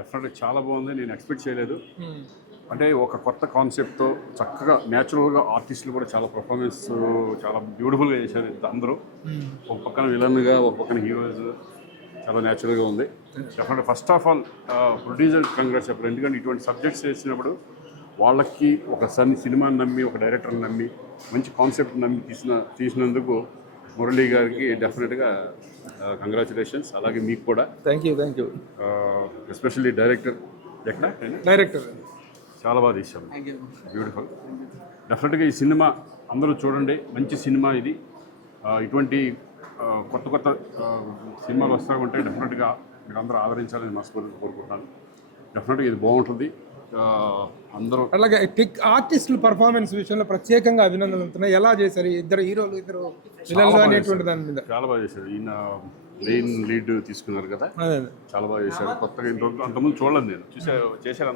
డెఫినెట్గా చాలా బాగుంది. నేను ఎక్స్పెక్ట్ చేయలేదు. అంటే ఒక కొత్త కాన్సెప్ట్తో చక్కగా న్యాచురల్గా ఆర్టిస్టులు కూడా చాలా పర్ఫార్మెన్స్ చాలా బ్యూటిఫుల్గా చేశారు అందరూ. ఒక పక్కన విలన్గా, ఒక పక్కన హీరోస్, చాలా న్యాచురల్గా ఉంది. డెఫినెట్గా first of all producer congrats చెప్పారు. ఎందుకంటే ఇటువంటి సబ్జెక్ట్స్ చేసినప్పుడు వాళ్ళకి ఒక సినిమాని నమ్మి, ఒక డైరెక్టర్ని నమ్మి, మంచి కాన్సెప్ట్ నమ్మి తీసినందుకు మురళీ గారికి డెఫినెట్గా కంగ్రాచులేషన్స్. అలాగే మీకు కూడా థ్యాంక్ యూ. ఎస్పెషల్లీ డైరెక్టర్ చాలా బాగా తీశాము, బ్యూటిఫుల్. డెఫినెట్గా ఈ సినిమా అందరూ చూడండి, మంచి సినిమా ఇది. ఇటువంటి కొత్త కొత్త సినిమాలు వస్తూ ఉంటే డెఫినెట్గా మీరు అందరూ ఆదరించాలని మనస్ఫూర్తిగా కోరుకుంటున్నాను. డెఫినెట్గా ఇది బాగుంటుంది. అందరూ అలాగే ఆర్టిస్టుల పర్ఫార్మెన్స్ విషయంలో ప్రత్యేకంగా అభినందనలు ఉంటున్నాయి. ఎలా చేశారు ఇద్దరు హీరోలు, ఇద్దరు విలన్లు అనేటువంటి దాని మీద? చాలా బాగా చేశారు. ఈయన మెయిన్ లీడ్ తీసుకున్నారు కదా, చాలా బాగా చేశారు. కొత్తగా అంతకుముందు చూడలేదు, నేను చేశాను.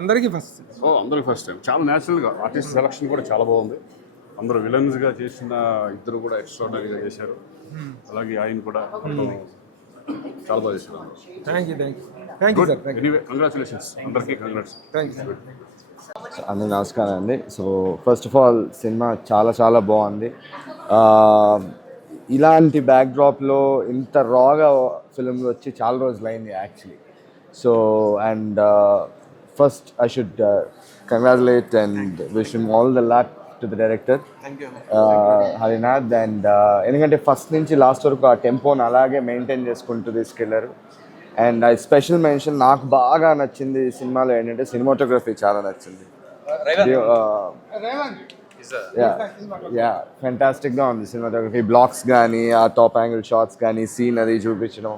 అందరికీ ఫస్ట్ టైం. చాలా న్యాచురల్గా ఆర్టిస్ట్ సెలక్షన్ కూడా చాలా బాగుంది. అందరూ విలన్స్గా చేసిన ఇద్దరు కూడా ఎక్స్ట్రాడనరీగా చేశారు. అలాగే ఆయన కూడా చాలా బాగా చేశారు. Thank you sir. Anyway congratulations, అందరికీ కంగ్రాట్స్. అందరికీ నమస్కారం అండి. So first of all cinema చాలా బాగుంది. ఇలాంటి బ్యాక్డ్రాప్లో ఇంత రాగా ఫిల్మ్లు వచ్చి చాలా రోజులు అయింది actually. So and first I should congratulate and wish him all the luck to the director Harinath. And ఎందుకంటే ఫస్ట్ నుంచి లాస్ట్ వరకు ఆ టెంపోని అలాగే మెయింటైన్ చేసుకుంటూ తీసుకెళ్లారు. అండ్ ఐ స్పెషల్ మెన్షన్, నాకు బాగా నచ్చింది ఈ సినిమాలో ఏంటంటే సినిమాటోగ్రఫీ చాలా నచ్చింది. ఫెంటాస్టిక్గా ఉంది సినిమాటోగ్రఫీ. బ్లాక్స్ కానీ, ఆ టాప్ యాంగిల్ షాట్స్ కానీ, సీన్ అది చూపించడం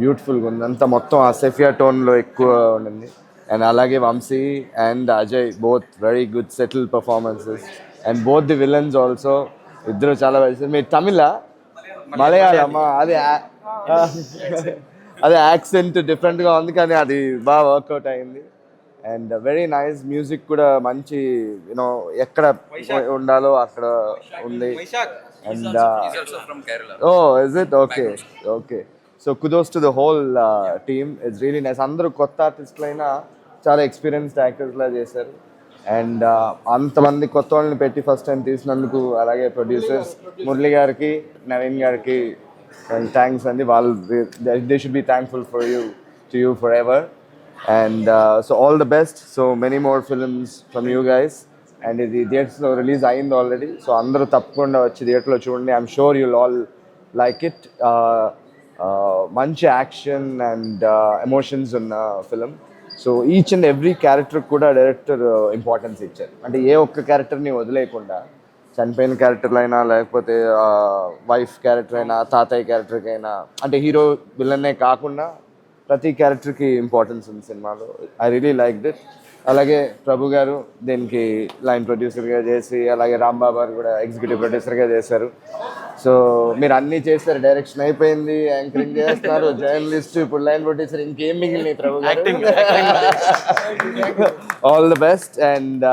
బ్యూటిఫుల్గా ఉంది. అంతా మొత్తం ఆ సెఫియా టోన్లో ఎక్కువ ఉండింది. అండ్ అలాగే Vamshi and Ajay both very good settle performances. And both the villains also, ఇద్దరు చాలా బాగా. మీరు తమిళ, మలయాళమా? అదే యాక్సెంట్ డిఫరెంట్గా ఉంది, కానీ అది బాగా వర్కౌట్ అయింది. అండ్ వెరీ నైస్ మ్యూజిక్ కూడా మంచి, యూనో ఎక్కడ ఉండాలో అక్కడ ఉంది. And is it okay. So కుదోస్ to the whole team, it's really nice. అందరూ కొత్త ఆర్టిస్టులు అయినా చాలా ఎక్స్పీరియన్స్డ్ యాక్టర్స్లా చేశారు. అండ్ అంతమంది కొత్త వాళ్ళని పెట్టి ఫస్ట్ టైం తీసినందుకు, అలాగే ప్రొడ్యూసర్స్ మురళి గారికి, నవీన్ గారికి థ్యాంక్స్ అండి. వాళ్ళు they should be thankful to you for ever. And so all the best. So many more films from you guys. And the theatres lo release ayindi already. So andaru tappakunda vachi theatre lo chudandi. I'm sure you'll all like it. Manchi action and emotions in film. So each and every character kuda director importance icharu. Ante ఏ ఒక్క character ni వదిలేయకుండా, చనిపోయిన క్యారెక్టర్లు అయినా, లేకపోతే wife character అయినా, తాతయ్య క్యారెక్టర్కి అయినా, అంటే హీరో విలన్నే కాకుండా ప్రతి క్యారెక్టర్కి ఇంపార్టెన్స్ ఉంది సినిమాలో. I really like it. అలాగే ప్రభు గారు దీనికి లైన్ ప్రొడ్యూసర్గా చేసి, అలాగే రాంబాబు గారు కూడా ఎగ్జిక్యూటివ్ ప్రొడ్యూసర్గా చేశారు. సో మీరు అన్నీ చేస్తారు, డైరెక్షన్ అయిపోయింది, యాంకరింగ్ చేస్తున్నారు, జర్నలిస్ట్, ఇప్పుడు లైన్ ప్రొడ్యూసర్, ఇంకేం మిగిలినాయి Prabhu garu? All the best and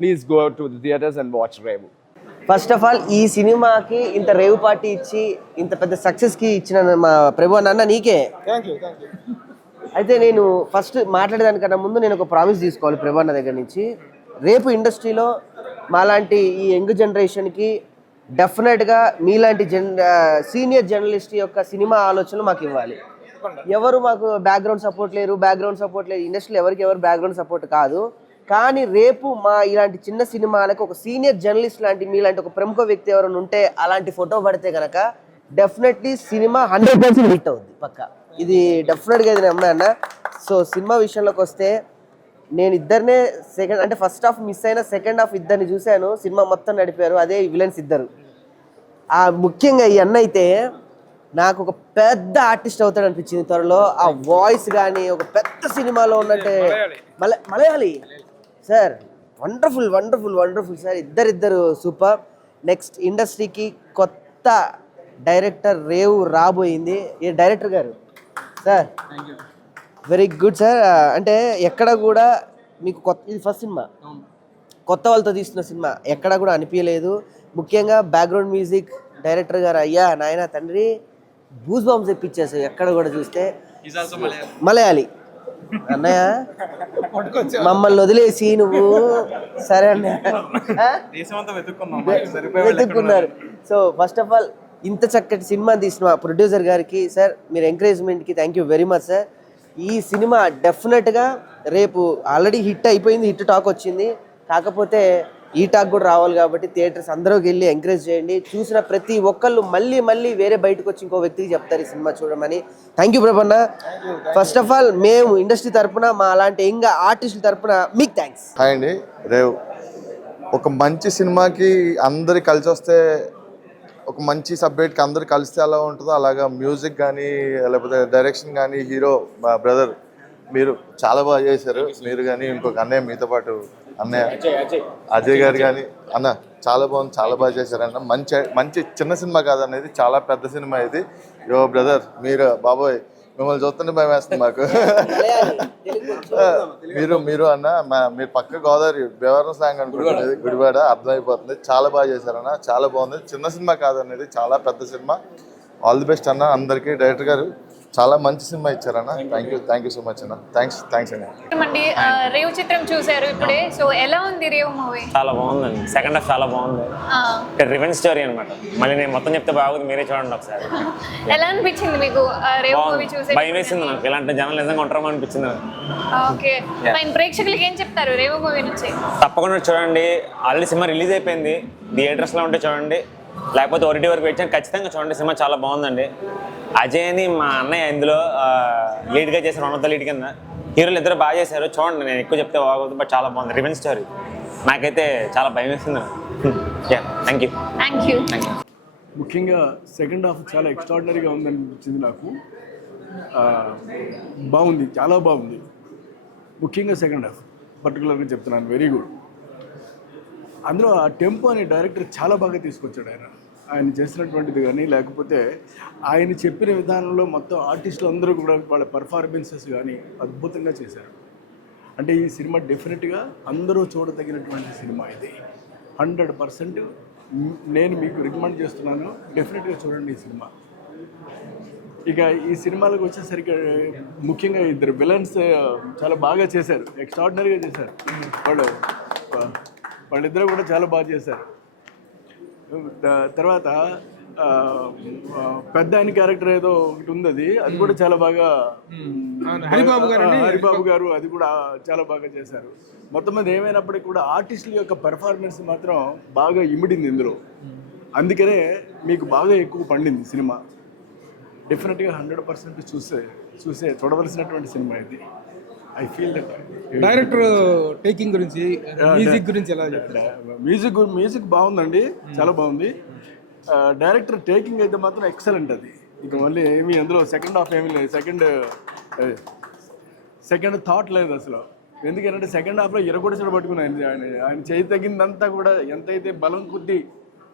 please go to the theatres and watch Revu. First of all ఈ సినిమాకి ఇంత రేవ్ పార్టీ ఇచ్చి ఇంత పెద్ద సక్సెస్కి ఇచ్చిన మా ప్రభు అన్న నీకే. అయితే నేను ఫస్ట్ మాట్లాడేదానికన్నా ముందు నేను ఒక ప్రామిస్ తీసుకోవాలి ప్రభు అన్న దగ్గర నుంచి. రేపు ఇండస్ట్రీలో మాలాంటి ఈ యంగ్ జనరేషన్కి డెఫినెట్గా మీలాంటి సీనియర్ జర్నలిస్ట్ యొక్క సినిమా ఆలోచనలు మాకు ఇవ్వాలి. ఎవరు మాకు బ్యాక్గ్రౌండ్ సపోర్ట్ లేరు, ఇండస్ట్రీలో ఎవరు బ్యాక్గ్రౌండ్ సపోర్ట్ కాదు. కానీ రేపు మా ఇలాంటి చిన్న సినిమాలకు ఒక సీనియర్ జర్నలిస్ట్ లాంటి మీలాంటి ఒక ప్రముఖ వ్యక్తి ఎవరైనా ఉంటే, అలాంటి ఫోటో పడితే కనుక డెఫినెట్లీ సినిమా 100% హిట్ అవుద్ది పక్క. ఇది డెఫినెట్గా ఇది నమ్మన్నా. సో సినిమా విషయంలోకి వస్తే, నేను ఇద్దరినే అంటే ఫస్ట్ హాఫ్ మిస్ అయిన సెకండ్ హాఫ్ ఇద్దరిని చూశాను. సినిమా మొత్తం నడిపారు, అదే విలన్స్ ఇద్దరు. ముఖ్యంగా ఈ అన్న అయితే నాకు ఒక పెద్ద ఆర్టిస్ట్ అవుతాడు అనిపించింది త్వరలో. ఆ వాయిస్ కానీ ఒక పెద్ద సినిమాలో ఉన్నట్టే. Malayali sir, wonderful sir. ఇద్దరు సూపర్. నెక్స్ట్ ఇండస్ట్రీకి కొత్త డైరెక్టర్ రేవు రాబోయింది. ఏ డైరెక్టర్ గారు సార్, వెరీ గుడ్ సార్. అంటే ఎక్కడ కూడా మీకు ఇది ఫస్ట్ సినిమా, కొత్త వాళ్ళతో తీస్తున్న సినిమా, ఎక్కడ కూడా అనిపించలేదు. ముఖ్యంగా బ్యాక్గ్రౌండ్ మ్యూజిక్ డైరెక్టర్ గారు, అయ్యా నాయన తండ్రి, బూస్ బాంబ్స్ తెప్పించేసారు ఎక్కడ కూడా చూస్తే. మలయాళి అన్నయ్య పట్టుకొచ్చా మమ్మల్ని వదిలేసి నువ్వు సరే అన్నయ్య వెతుక్కున్నారు. సో ఫస్ట్ ఆఫ్ ఆల్ ఇంత చక్కటి సినిమా తీసిన ప్రొడ్యూసర్ గారికి సార్ మీరు ఎంకరేజ్మెంట్కి thank you very much sir. ఈ సినిమా డెఫినెట్గా రేపు ఆల్రెడీ హిట్ అయిపోయింది, హిట్ టాక్ వచ్చింది, కాకపోతే ఈ టాక్ కూడా రావాలి కాబట్టి థియేటర్స్ అందరికి వెళ్ళి ఎంకరేజ్ చేయండి. చూసిన ప్రతి ఒక్కళ్ళు మళ్ళీ మళ్ళీ వేరే బయటకు వచ్చి ఇంకో వ్యక్తికి చెప్తారు ఈ సినిమా చూడమని. థ్యాంక్ యూ ప్రభన్న. ఫస్ట్ ఆఫ్ ఆల్ మేము ఇండస్ట్రీ తరపున మా అలాంటి ఇంకా ఆర్టిస్టుల తరపున మీకు థ్యాంక్స్. హాయ్ అండి. రేవ్ ఒక మంచి సినిమాకి అందరు కలిసి వస్తే, ఒక మంచి సబ్జెక్ట్కి అందరు కలిస్తే ఎలా ఉంటుందో అలాగా మ్యూజిక్ కానీ లేకపోతే డైరెక్షన్ కానీ హీరో మా బ్రదర్ మీరు చాలా బాగా చేశారు. మీరు కానీ ఇంకొక అన్నయ్య మీతో పాటు అన్నయ్య అజయ్ గారు కానీ అన్న చాలా బాగుంది, చాలా బాగా చేశారన్న. మంచి చిన్న సినిమా కాదనేది, చాలా పెద్ద సినిమా ఇది. యో బ్రదర్ మీరు బాబోయ్ మిమ్మల్ని చూస్తుంటే భయం వేస్తుంది మాకు. మీరు అన్న మీరు పక్క గోదావరి బేవరం స్లాంగ్ అనుకుంటుంది, గుడివాడ అర్థమైపోతుంది. చాలా బాగా చేశారన్న, చాలా బాగుంది. చిన్న సినిమా కాదనేది, చాలా పెద్ద సినిమా. ఆల్ ది బెస్ట్ అన్న అందరికీ. డైరెక్టర్ గారు చాలా మంచి సినిమా ఇచ్చారన్న. థ్యాంక్ యూ సో మచ్ అన్న. థ్యాంక్స్ అండి. రేవు చిత్రం చూసారు ఇప్పుడే, సో ఎలా ఉంది రేవు మూవీ? చాలా బాగుందండి. సెకండ్ హాఫ్ చాలా బాగుంది. రివెంజ్ స్టోరీ అనమాట. మళ్ళీ నేను మొత్తం చెప్తే బాగుంది, మీరే చూడండి ఒకసారి. ఎలా అనిపించింది మీకు రేవు మూవీ చూసే? భయం వేసింది నాకు, ఇలాంటి జనాలు నిజంగా ఉంటారో అనిపించింది నాకు. ఓకే, పైన ప్రేక్షకులకి ఏం చెప్తారు రేవు మూవీ నుంచి? తప్పకుండా చూడండి. ఆల్రెడీ సినిమా రిలీజ్ అయిపోయింది, థియేటర్స్లో ఉంటే చూడండి, లేకపోతే ఓటీటీ వరకు వచ్చాను ఖచ్చితంగా చూడండి. సినిమా చాలా బాగుందండి. అజయ్ అని మా అన్నయ్య ఇందులో లీడ్గా చేశారు, వన్ ఆఫ్ ద లీడ్ కింద. హీరోలు ఇద్దరు బాగా చేశారు, చూడండి. నేను ఎక్కువ చెప్తే బాగుంది, బట్ చాలా బాగుంది. రివెంజ్ స్టోరీ నాకైతే చాలా భయం వేస్తుంది. Thank you. ముఖ్యంగా సెకండ్ హాఫ్ చాలా ఎక్స్ట్రాడినరీగా ఉందనిపించింది నాకు. బాగుంది, చాలా బాగుంది. ముఖ్యంగా సెకండ్ హాఫ్ పర్టికులర్గా చెప్తున్నాను, వెరీ గుడ్. అందులో ఆ టెంపో అనే డైరెక్టర్ చాలా బాగా తీసుకొచ్చాడు. ఆయన చేసినటువంటిది కానీ, లేకపోతే ఆయన చెప్పిన విధానంలో మొత్తం ఆర్టిస్టులు అందరూ కూడా వాళ్ళ పర్ఫార్మెన్సెస్ కానీ అద్భుతంగా చేశారు. అంటే ఈ సినిమా డెఫినెట్గా అందరూ చూడదగినటువంటి సినిమా ఇది. 100% నేను మీకు రికమెండ్ చేస్తున్నాను, డెఫినెట్గా చూడండి ఈ సినిమా. ఇక ఈ సినిమాలకు వచ్చేసరికి ముఖ్యంగా ఇద్దరు విలన్స్ చాలా బాగా చేశారు, ఎక్స్ట్రాడినరీగా చేశారు. వాళ్ళిద్దరూ కూడా చాలా బాగా చేశారు. తర్వాత పెద్ద ఆయన క్యారెక్టర్ ఏదో ఒకటి ఉంది, అది కూడా చాలా బాగా హరిబాబు గారు అది కూడా చాలా బాగా చేశారు. మొత్తం మీద ఏమైనప్పటికీ కూడా ఆర్టిస్టుల యొక్క పెర్ఫార్మెన్స్ మాత్రం బాగా ఇమిడింది ఇందులో. అందుకనే మీకు బాగా ఎక్కువ పండింది సినిమా. డెఫినెట్గా 100% చూడవలసినటువంటి సినిమా ఇది. I feel that. Director taking గురించి, మ్యూజిక్ గురించి ఎలా చెప్తారు? మ్యూజిక్ బాగుందండి, చాలా బాగుంది. డైరెక్టర్ టేకింగ్ అయితే మాత్రం ఎక్సలెంట్. అది ఇక మళ్ళీ ఏమి అందులో సెకండ్ హాఫ్ ఏమీ లేదు, సెకండ్ థాట్ లేదు అసలు. ఎందుకంటే సెకండ్ హాఫ్లో ఇరగొడిచడ పట్టుకుని ఆయన చేయి తగ్గిందంతా కూడా ఎంతైతే బలం కొద్దీ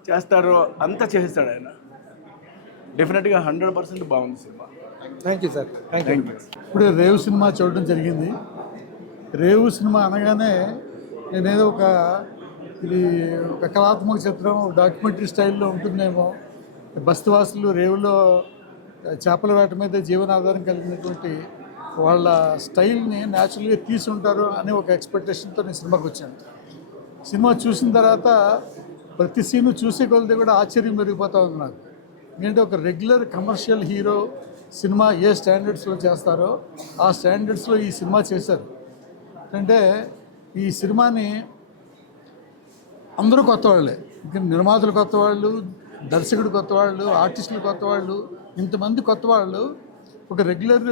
చేస్తారో అంతా చేస్తాడు ఆయన. డెఫినెట్గా 100% బాగుంది cinema. Thank you sir. Thank you. ఇప్పుడు రేవు సినిమా చూడడం జరిగింది. రేవు సినిమా అనగానే నేనేదో ఇది ఒక కళాత్మక చిత్రం, డాక్యుమెంటరీ స్టైల్లో ఉంటుందేమో, బస్తీవాసులు రేవులో చేపల వేట మీద జీవనాధారం కలిగినటువంటి వాళ్ళ స్టైల్ని న్యాచురల్గా తీసుంటారు అనే ఒక ఎక్స్పెక్టేషన్తో నేను సినిమాకి వచ్చాను. సినిమా చూసిన తర్వాత ప్రతి సీను చూసే కొలది కూడా ఆశ్చర్యం పెరిగిపోతూ ఉంది నాకు. ఎందుకంటే ఒక రెగ్యులర్ కమర్షియల్ హీరో సినిమా ఏ స్టాండర్డ్స్లో చేస్తారో ఆ స్టాండర్డ్స్లో ఈ సినిమా చేశారు. అంటే ఈ సినిమాని అందరూ కొత్త వాళ్ళే, ఇంకా నిర్మాతలు కొత్త వాళ్ళు, దర్శకుడు కొత్త వాళ్ళు, ఆర్టిస్టులు కొత్త వాళ్ళు, ఇంతమంది కొత్త వాళ్ళు ఒక రెగ్యులర్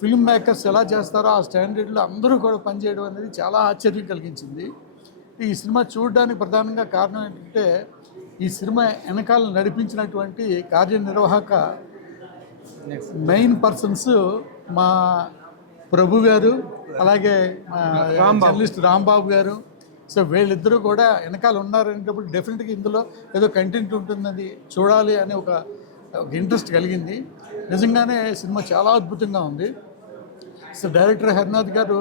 ఫిల్మ్ మేకర్స్ ఎలా చేస్తారో ఆ స్టాండర్డ్లో అందరూ కూడా పనిచేయడం అనేది చాలా ఆశ్చర్యం కలిగించింది. ఈ సినిమా చూడడానికి ప్రధానంగా కారణం ఏంటంటే ఈ సినిమా వెనకాల నడిపించినటువంటి కార్యనిర్వాహక మెయిన్ పర్సన్స్ మా ప్రభు గారు, అలాగే జర్నలిస్ట్ రాంబాబు గారు. సో వీళ్ళిద్దరూ కూడా వెనకాల ఉన్నారనేటప్పుడు డెఫినెట్గా ఇందులో ఏదో కంటెంట్ ఉంటుందని చూడాలి అనే ఒక ఇంట్రెస్ట్ కలిగింది. నిజంగానే సినిమా చాలా అద్భుతంగా ఉంది. సో డైరెక్టర్ హరినాథ్ గారు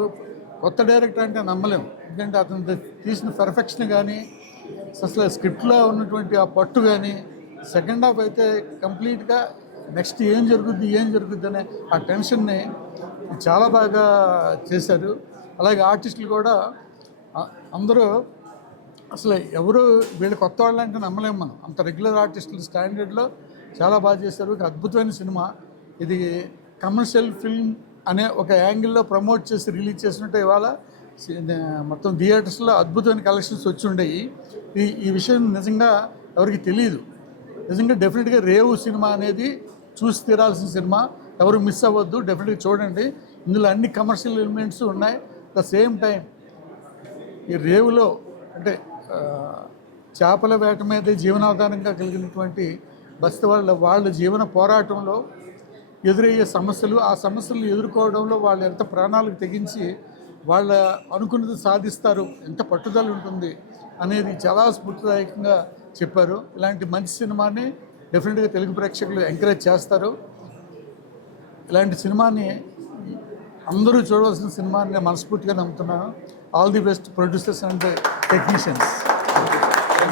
కొత్త డైరెక్టర్ అంటే నమ్మలేము, ఎందుకంటే అతను తీసిన పర్ఫెక్షన్ కానీ, అసలు స్క్రిప్ట్లో ఉన్నటువంటి ఆ పట్టు కానీ, సెకండ్ హాఫ్ అయితే కంప్లీట్గా నెక్స్ట్ ఏం జరుగుద్ది అనే ఆ టెన్షన్ని చాలా బాగా చేశారు. అలాగే ఆర్టిస్టులు కూడా అందరూ అసలు ఎవరు వీళ్ళు కొత్త వాళ్ళు అంటే నమ్మలేము మనం. అంత రెగ్యులర్ ఆర్టిస్టులు స్టాండర్డ్లో చాలా బాగా చేశారు. ఒక అద్భుతమైన సినిమా ఇది. కమర్షియల్ ఫిల్మ్ అనే ఒక యాంగిల్లో ప్రమోట్ చేసి రిలీజ్ చేసినట్టు ఇవాళ మొత్తం థియేటర్స్లో అద్భుతమైన కలెక్షన్స్ వచ్చి ఉండేవి. ఈ విషయం నిజంగా ఎవరికి తెలియదు. నిజంగా డెఫినెట్గా రేవు సినిమా అనేది చూసి తీరాల్సిన సినిమా, ఎవరు మిస్ అవ్వద్దు, డెఫినెట్గా చూడండి. ఇందులో అన్ని కమర్షియల్ ఎలిమెంట్స్ ఉన్నాయి. ద సేమ్ టైం ఈ రేవులో అంటే చేపల వేట మీద జీవనాధారంగా కలిగినటువంటి బస్తీ వాళ్ళ జీవన పోరాటంలో ఎదురయ్యే సమస్యలు, ఆ సమస్యలను ఎదుర్కోవడంలో వాళ్ళు ఎంత ప్రాణాలకు తెగించి వాళ్ళ అనుకున్నది సాధిస్తారు, ఎంత పట్టుదల ఉంటుంది అనేది చాలా స్ఫూర్తిదాయకంగా చెప్పారు. ఇలాంటి మంచి సినిమాని డెఫినెట్గా తెలుగు ప్రేక్షకులు ఎంకరేజ్ చేస్తారు. ఇలాంటి సినిమాని అందరూ చూడవలసిన సినిమాని నేను మనస్ఫూర్తిగా నమ్ముతున్నాను. All the best producers and technicians.